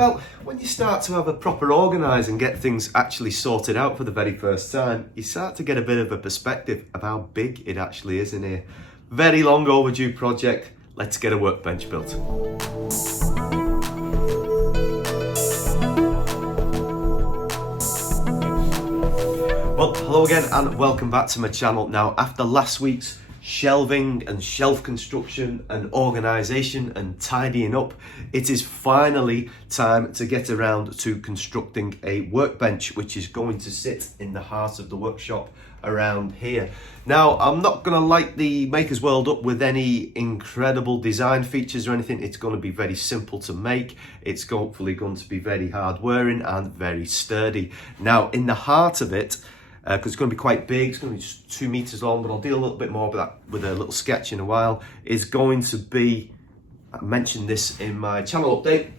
Well, when you start to have a proper organise and get things actually sorted out for the very first time, you start to get a bit of a perspective of how big it actually is in here. Very long overdue project. Let's get a workbench built. Well, hello again and welcome back to my channel. Now, after last week's shelving and shelf construction and organisation and tidying up, it is finally time to get around to constructing a workbench which is going to sit in the heart of the workshop around here. Now, I'm not going to light the Maker's World up with any incredible design features or anything. It's going to be very simple to make. It's hopefully going to be very hard wearing and very sturdy. Now, in the heart of it, because it's going to be quite big, it's going to be just 2 meters long, but I'll deal a little bit more with that with a little sketch in a while, is going to be, I mentioned this in my channel update,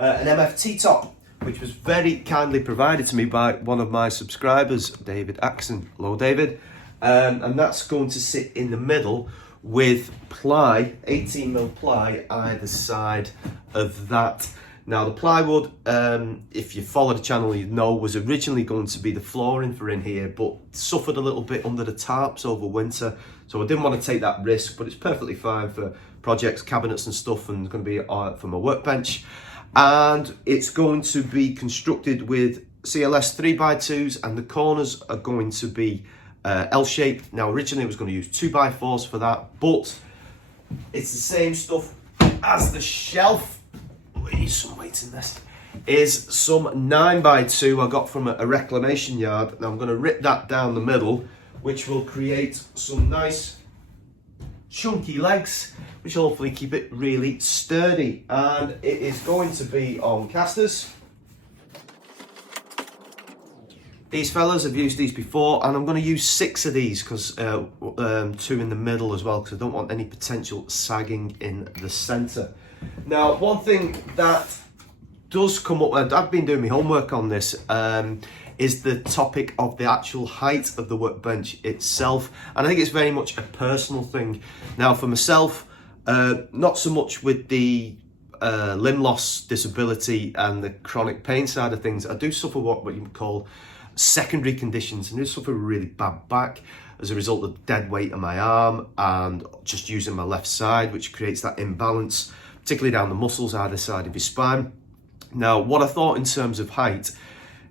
an MFT top, which was very kindly provided to me by one of my subscribers, David Axon. Hello, David. And that's going to sit in the middle with ply, 18mm ply either side of that. Now, the plywood, if you follow the channel, you know, was originally going to be the flooring for in here, but suffered a little bit under the tarps over winter. So I didn't want to take that risk, but it's perfectly fine for projects, cabinets and stuff, and it's going to be for my workbench. And it's going to be constructed with CLS 3x2s, and the corners are going to be L-shaped. Now, originally I was going to use 2x4s for that, but it's the same stuff as the shelf. Some weight in this is some 9x2 I got from a reclamation yard. Now I'm going to rip that down the middle, which will create some nice chunky legs, which will hopefully keep it really sturdy. And it is going to be on casters. These fellas, I've used these before, and I'm going to use 6 of these because 2 in the middle as well, because I don't want any potential sagging in the centre. Now, one thing that does come up, and I've been doing my homework on this, is the topic of the actual height of the workbench itself. And I think it's very much a personal thing. Now, for myself, not so much with the limb loss, disability and the chronic pain side of things. I do suffer what you would call secondary conditions, and I do suffer a really bad back as a result of dead weight on my arm and just using my left side, which creates that imbalance, particularly down the muscles either side of your spine. Now, what I thought in terms of height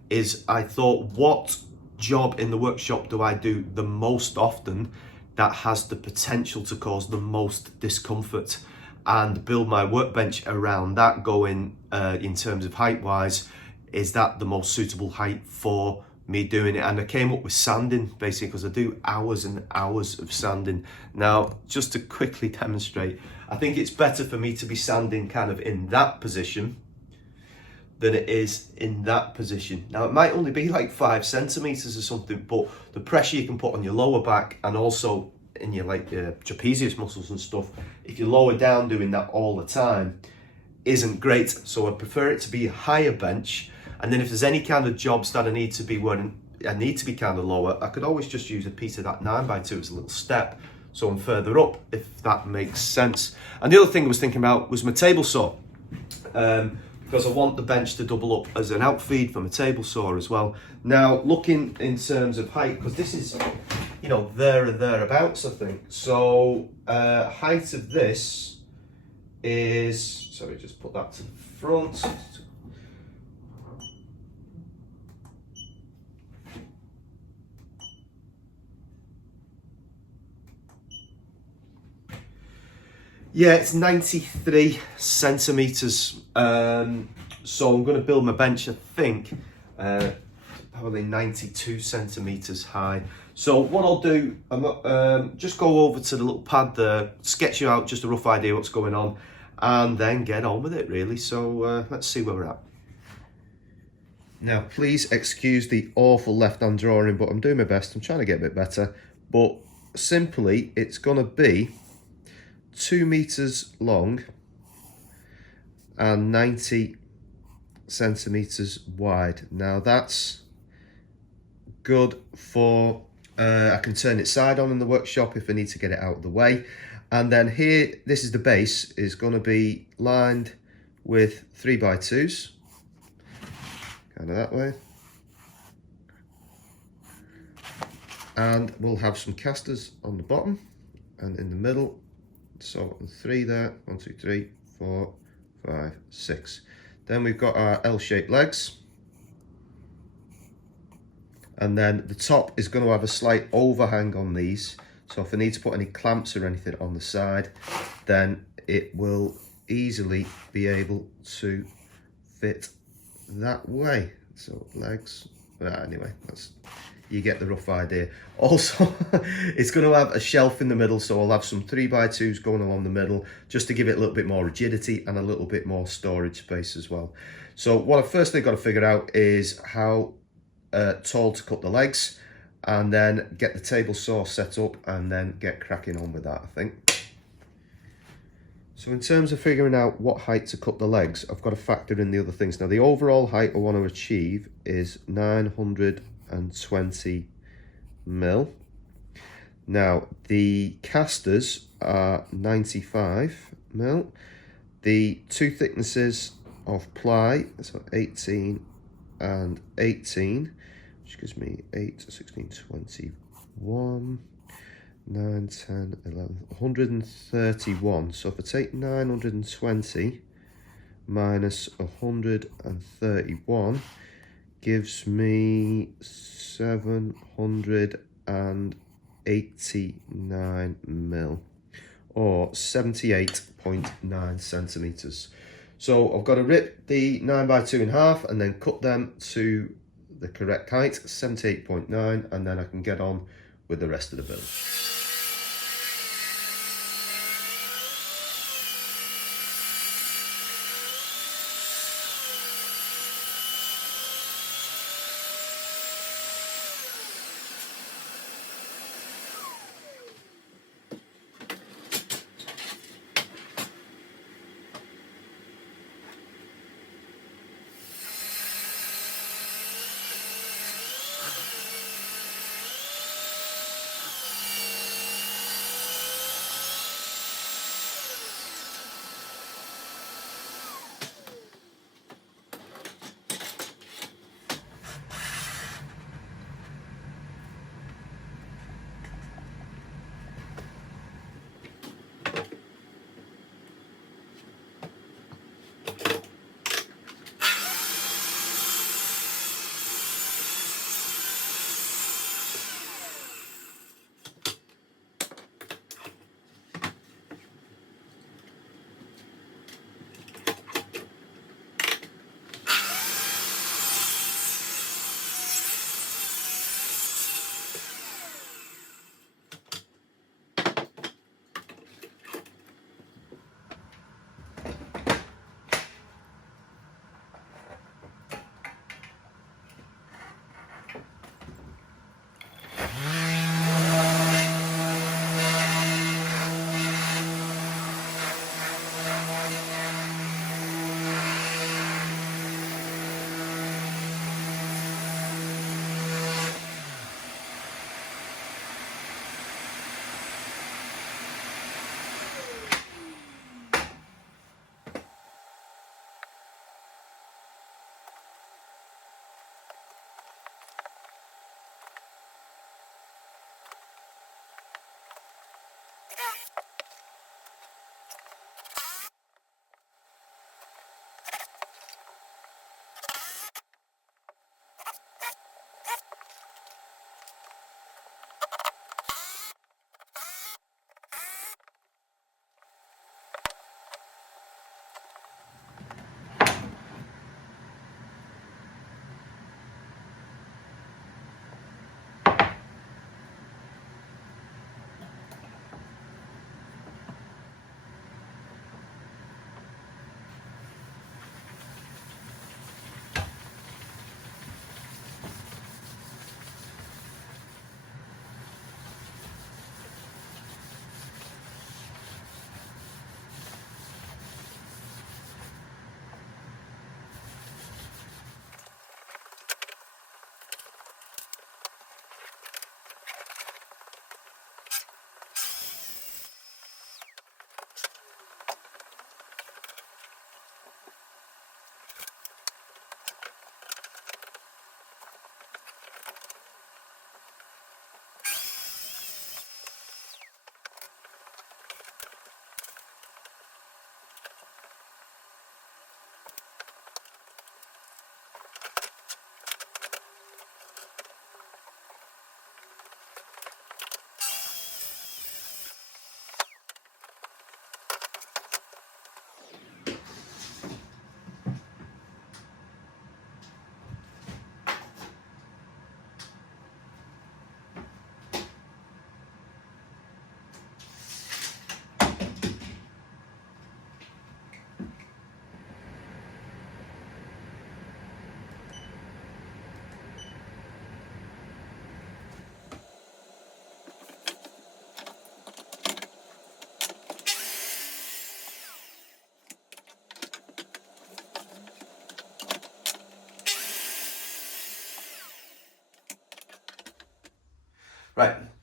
is I thought, what job in the workshop do I do the most often that has the potential to cause the most discomfort, and build my workbench around that, going in terms of height wise, is that the most suitable height for me doing it? And I came up with sanding, basically, because I do hours and hours of sanding. Now, just to quickly demonstrate, I think it's better for me to be sanding kind of in that position than it is in that position. Now, it might only be like 5 centimeters or something, but the pressure you can put on your lower back and also in your your trapezius muscles and stuff, if you're lower down doing that all the time, isn't great. So I prefer it to be a higher bench. And then if there's any kind of jobs that I need to be kind of lower, I could always just use a piece of that 9x2 as a little step, so I'm further up, if that makes sense. And the other thing I was thinking about was my table saw, because I want the bench to double up as an outfeed for my table saw as well. Now, looking in terms of height, because this is, you know, there and thereabouts, I think. So height of this is, sorry, just put that to the front. Yeah, it's 93 centimeters. So I'm going to build my bench, I think, probably 92 centimeters high. So what I'll do, just go over to the little pad there, sketch you out just a rough idea what's going on, and then get on with it, really. So let's see where we're at. Now, please excuse the awful left-hand drawing, but I'm doing my best. I'm trying to get a bit better. But simply, it's going to be 2 meters long and 90 centimeters wide. Now that's good for, I can turn it side on in the workshop if I need to get it out of the way. And then here, this is the base, is going to be lined with 3x2s, kind of that way. And we'll have some casters on the bottom and in the middle. So 3 there, 1, 2, 3, 4, 5, 6. Then we've got our L-shaped legs. And then the top is going to have a slight overhang on these. So if I need to put any clamps or anything on the side, then it will easily be able to fit that way. So legs, anyway, you get the rough idea. Also, it's going to have a shelf in the middle, so I'll have some 3x2s going along the middle, just to give it a little bit more rigidity and a little bit more storage space as well. So what I've firstly got to figure out is how tall to cut the legs, and then get the table saw set up and then get cracking on with that, I think. So in terms of figuring out what height to cut the legs, I've got to factor in the other things. Now the overall height I want to achieve is 920 mil. Now the casters are 95 mil. The two thicknesses of ply, so 18 and 18, which gives me 8, 16, 21, 9, 10, 11, 131. So if I take 920 minus 131, gives me 789 mil, or 78.9 centimeters. So I've got to rip the 9x2 in half and then cut them to the correct height, 78.9, and then I can get on with the rest of the build.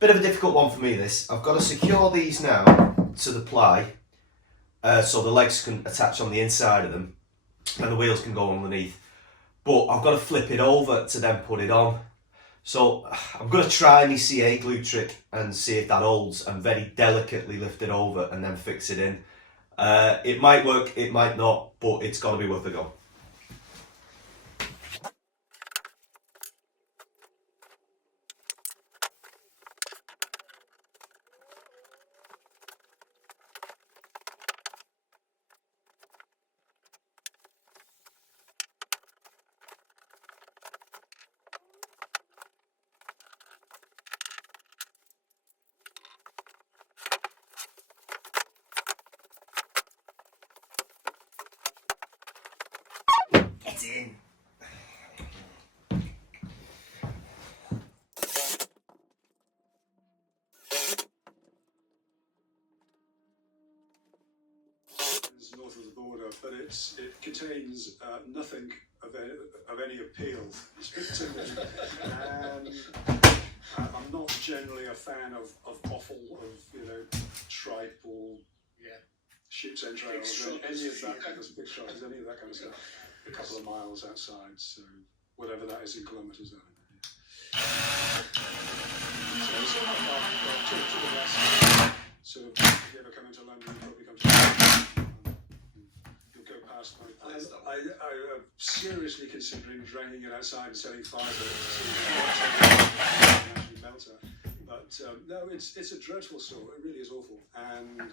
bit of a difficult one for me this. I've got to secure these now to the ply so the legs can attach on the inside of them and the wheels can go underneath. But I've got to flip it over to then put it on. So I'm going to try my CA glue trick and see if that holds, and very delicately lift it over and then fix it in. It might work, it might not, but it's got to be worth a go. In. North of the border, but it contains nothing of any appeal. It's a bit timid, and I'm not generally a fan of offal, of tripe or sheep's entrails, any of that kind of big shots, any of that kind of stuff. A couple of miles outside, so whatever that is in kilometres. So it's not far to the west. So if you ever come into London, you probably come to you'll go past my place. I'm seriously considering draining it outside and setting fire to it to actually melt it. But no, it's a dreadful sore. It really is awful, and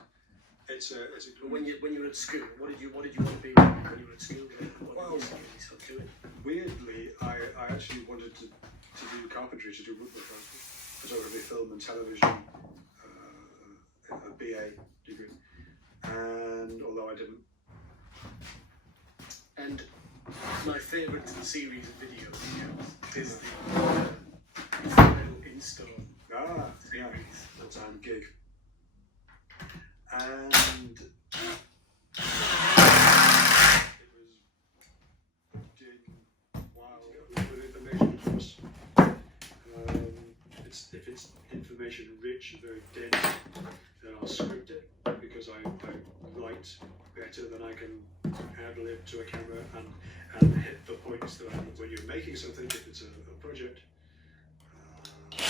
it's a. When you were at school, what did you want to be when you were at school? What did you see yourself doing? Weirdly, I actually wanted to do carpentry, to do woodwork, photography, film and television, a BA degree, and although I didn't. And my favourite series of videos is the final install series. That's gig. And it was booked in while with information first. If it's information rich and very dense, then I'll script it, because I write better than I can ad-lib to a camera and hit the points that I need. When you're making something, if it's a project, good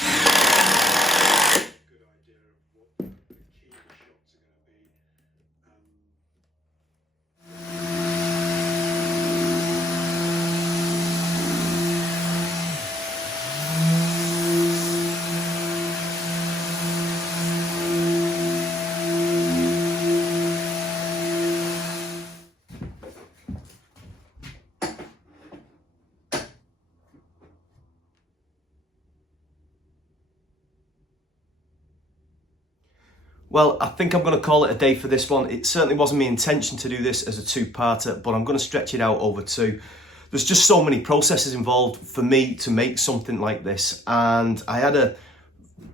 idea of what the key shots are going to be. Well, I think I'm going to call it a day for this one. It certainly wasn't my intention to do this as a two-parter, but I'm going to stretch it out over two. There's just so many processes involved for me to make something like this, and I had a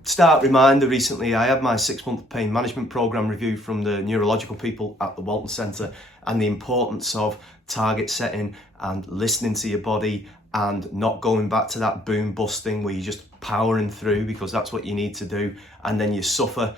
start reminder recently. I had my 6-month pain management program review from the neurological people at the Walton Centre, and the importance of target setting and listening to your body and not going back to that boom busting where you're just powering through, because that's what you need to do, and then you suffer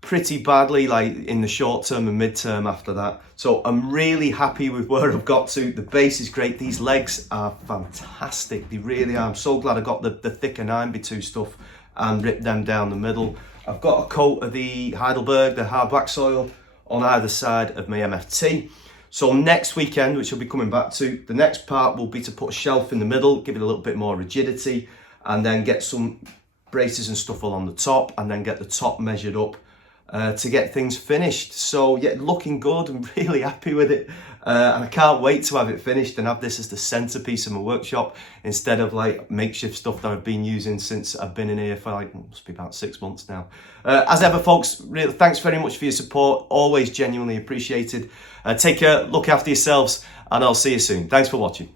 pretty badly, like in the short term and mid-term after that. So I'm really happy with where I've got to. The base is great. These legs are fantastic. They really are. I'm so glad I got the thicker 9x2 stuff and ripped them down the middle. I've got a coat of the Heidelberg, the hard black soil, on either side of my MFT. So next weekend, which I'll be coming back to, the next part will be to put a shelf in the middle, give it a little bit more rigidity, and then get some braces and stuff along the top, and then get the top measured up to get things finished. So yeah, looking good. I'm really happy with it, and I can't wait to have it finished and have this as the centerpiece of my workshop instead of like makeshift stuff that I've been using since I've been in here for like, must be about 6 months now. As ever, folks, really thanks very much for your support. Always genuinely appreciated. Take care, look after yourselves, and I'll see you soon. Thanks for watching.